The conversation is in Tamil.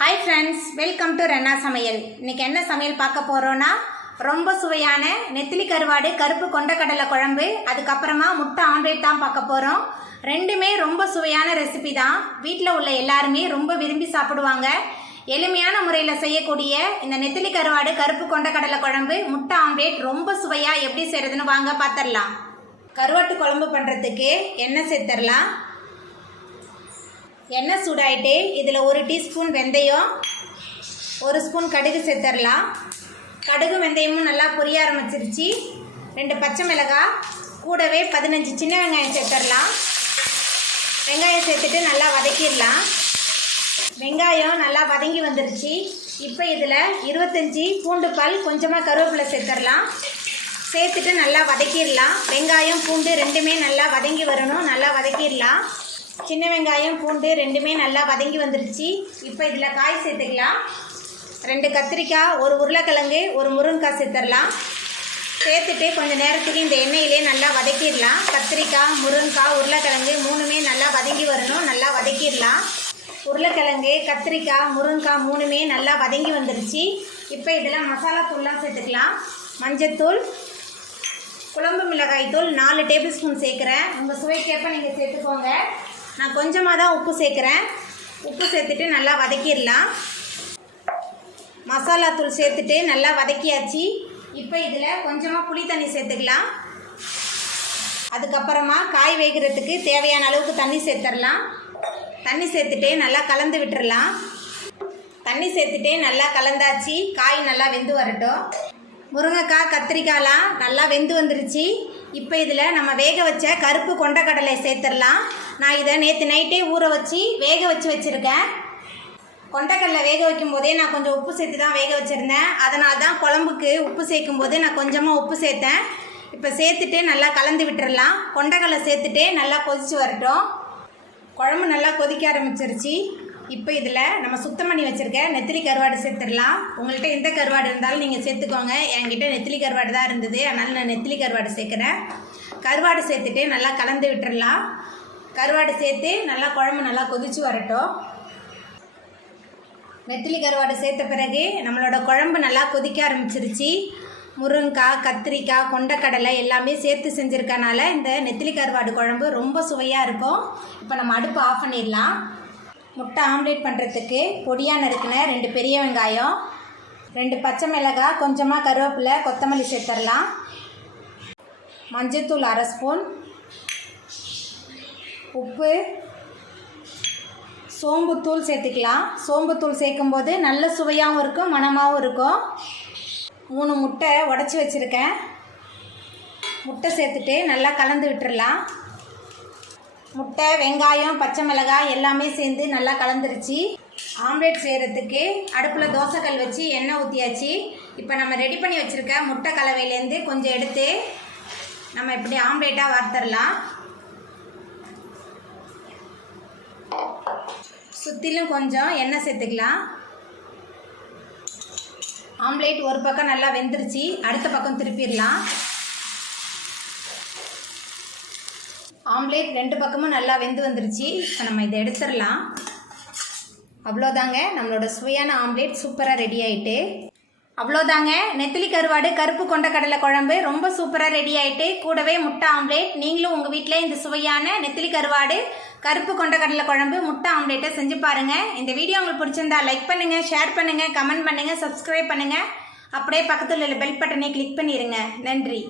Hi friends, welcome to Renna சமையல். இன்றைக்கி என்ன சமையல் பார்க்க போகிறோன்னா, ரொம்ப சுவையான நெத்திலி கருவாடு கருப்பு கொண்டக்கடலை குழம்பு, அதுக்கப்புறமா முட்டை ஆம்லேட் தான் பார்க்க போகிறோம். ரெண்டுமே ரொம்ப சுவையான ரெசிபி தான். வீட்டில் உள்ள எல்லாருமே ரொம்ப விரும்பி சாப்பிடுவாங்க. எளிமையான முறையில் செய்யக்கூடிய இந்த நெத்திலி கருவாடு கருப்பு கொண்டக்கடலை குழம்பு முட்டை ஆம்லேட் ரொம்ப சுவையாக எப்படி செய்கிறதுன்னு வாங்க பார்த்துடலாம். கருவாட்டு குழம்பு பண்ணுறதுக்கு எண்ணெய் சேர்த்துடலாம். எண்ணெய் சூடாயிட்டு இதில் 1 டீஸ்பூன் வெந்தயம், 1 ஸ்பூன் கடுகு சேர்த்துடலாம். கடுகு வெந்தயமும் நல்லா பொரிய ஆரம்பிச்சிருச்சு. 2 பச்சை மிளகாய், கூடவே 15 சின்ன வெங்காயம் சேர்த்துடலாம். வெங்காயம் சேர்த்துட்டு நல்லா வதக்கிடலாம். வெங்காயம் நல்லா வதங்கி வந்துருச்சு. இப்போ இதில் 25 பூண்டு பல், கொஞ்சமாக கருவேப்பிலை சேர்த்துடலாம். சேர்த்துட்டு நல்லா வதக்கிடலாம். வெங்காயம் பூண்டு ரெண்டுமே நல்லா வதங்கி வரணும். நல்லா வதக்கிடலாம். சின்ன வெங்காயம் பூண்டு ரெண்டுமே நல்லா வதங்கி வந்துருச்சு. இப்போ இதில் காய் சேர்த்துக்கலாம். 2 கத்திரிக்காய், 1 உருளைக்கிழங்கு, 1 முருங்கைக்காய் சேர்த்துடலாம். சேர்த்துட்டு கொஞ்சம் நேரத்துக்கு இந்த எண்ணெயிலே நல்லா வதக்கிடலாம். கத்திரிக்காய், முருங்கைக்காய், உருளைக்கிழங்கு 3மே நல்லா வதங்கி வரணும். நல்லா வதக்கிடலாம். உருளைக்கிழங்கு, கத்திரிக்காய், முருங்கைக்காய் 3மே நல்லா வதங்கி வந்துருச்சு. இப்போ இதில் மசாலா தூள்லாம் சேர்த்துக்கலாம். மஞ்சத்தூள், குழம்பு மிளகாய் தூள் 4 டேபிள் ஸ்பூன் சேர்க்குறேன். உங்கள் சுவைக்கேற்ப நீங்கள் சேர்த்துக்கோங்க. நான் கொஞ்சமாக தான் உப்பு சேர்க்குறேன். உப்பு சேர்த்துட்டு நல்லா வதக்கிடலாம். மசாலா தூள் சேர்த்துட்டு நல்லா வதக்கியாச்சு. இப்போ இதில் கொஞ்சமாக புளி தண்ணி சேர்த்துக்கலாம். அதுக்கப்புறமா காய் வேகிறதுக்கு தேவையான அளவுக்கு தண்ணி சேர்த்துடலாம். தண்ணி சேர்த்துட்டு நல்லா கலந்து விட்டுடலாம். தண்ணி சேர்த்துட்டு நல்லா கலந்தாச்சு. காய் நல்லா வெந்து வரட்டும். முருங்கைக்காய், கத்திரிக்காய்லாம் நல்லா வெந்து வந்துருச்சு. இப்போ இதில் நம்ம வேக வச்ச கருப்பு கொண்டக்கடலை சேர்த்துடலாம். நான் இதை நேற்று நைட்டே ஊற வச்சு வேக வச்சுருக்கேன். கொண்டக்கடலை வேக வைக்கும் போதே நான் கொஞ்சம் உப்பு சேர்த்து தான் வேக வச்சுருந்தேன். அதனால தான் குழம்புக்கு உப்பு சேர்க்கும் போது நான் கொஞ்சமாக உப்பு சேர்த்தேன். இப்போ சேர்த்துட்டு நல்லா கலந்து விட்டுடலாம். கொண்டக்கடலை சேர்த்துட்டு நல்லா கொதித்து வரட்டும். குழம்பு நல்லா கொதிக்க ஆரம்பிச்சிருச்சு. இப்போ இதில் நம்ம சுத்தம் பண்ணி வச்சுருக்க நெத்திலி கருவாடு சேர்த்துடலாம். உங்கள்கிட்ட எந்த கருவாடு இருந்தாலும் நீங்கள் சேர்த்துக்கோங்க. என்கிட்ட நெத்திலி கருவாடு தான் இருந்தது, அதனால் நான் நெத்திலி கருவாடு சேர்க்குறேன். கருவாடு சேர்த்துட்டு நல்லா கலந்து விட்டுடலாம். கருவாடு சேர்த்து நல்லா குழம்பு நல்லா கொதித்து வரட்டும். நெத்திலி கருவாடு சேர்த்த பிறகு நம்மளோட குழம்பு நல்லா கொதிக்க ஆரம்பிச்சிருச்சு. முருங்கைக்காய், கத்திரிக்காய், கொண்டக்கடலை எல்லாமே சேர்த்து செஞ்சுருக்கனால இந்த நெத்திலி கருவாடு குழம்பு ரொம்ப சுவையாக இருக்கும். இப்போ நம்ம அடுப்பு ஆஃப் பண்ணிடலாம். முட்டை ஆம்லேட் பண்ணுறதுக்கு பொடியாக நறுக்கின 2 பெரிய வெங்காயம், 2 பச்சை மிளகாய், கொஞ்சமாக கருவேப்பிலை, கொத்தமல்லி சேர்த்துடலாம். மஞ்சத்தூள் 1/2 ஸ்பூன், உப்பு, சோம்புத்தூள் சேர்த்துக்கலாம். சோம்புத்தூள் சேர்க்கும்போது நல்ல சுவையாகவும் இருக்கும், மணமாகவும் இருக்கும். 3 முட்டை உடச்சி வச்சுருக்கேன். முட்டை சேர்த்துட்டு நல்லா கலந்து விட்டுடலாம். முட்டை, வெங்காயம், பச்சை மிளகாய் எல்லாமே சேர்ந்து நல்லா கலந்துருச்சு. ஆம்லேட் செய்கிறதுக்கு அடுப்பில் தோசைக்கல் வச்சு எண்ணெய் ஊற்றியாச்சு. இப்போ நம்ம ரெடி பண்ணி வச்சுருக்க முட்டை கலவையிலேருந்து கொஞ்சம் எடுத்து நம்ம இப்படி ஆம்லேட்டாக வறுத்தரலாம். சுற்றிலும் கொஞ்சம் எண்ணெய் சேர்த்துக்கலாம். ஆம்லேட் ஒரு பக்கம் நல்லா வெந்துருச்சு. அடுத்த பக்கம் திருப்பிடலாம். ஆம்லேட் 2 பக்கமும் நல்லா வெந்து வந்துருச்சு. இப்போ நம்ம இதை எடுத்துடலாம். அவ்வளோதாங்க, நம்மளோட சுவையான ஆம்லேட் சூப்பராக ரெடி ஆகிட்டு. அவ்வளோதாங்க, நெத்திலி கருவாடு கருப்பு கொண்டக்கடலை குழம்பு ரொம்ப சூப்பராக ரெடி ஆகிட்டு. கூடவே முட்டை ஆம்லேட். நீங்களும் உங்கள் வீட்டில் இந்த சுவையான நெத்திலி கருவாடு கருப்பு கொண்டக்கடலை குழம்பு முட்டை ஆம்லேட்டை செஞ்சு பாருங்கள். இந்த வீடியோ உங்களுக்கு பிடிச்சிருந்தா லைக் பண்ணுங்கள், ஷேர் பண்ணுங்கள், கமெண்ட் பண்ணுங்கள், சப்ஸ்கிரைப் பண்ணுங்கள். அப்படியே பக்கத்தில் உள்ள பெல் பட்டனை கிளிக் பண்ணிடுங்க. நன்றி.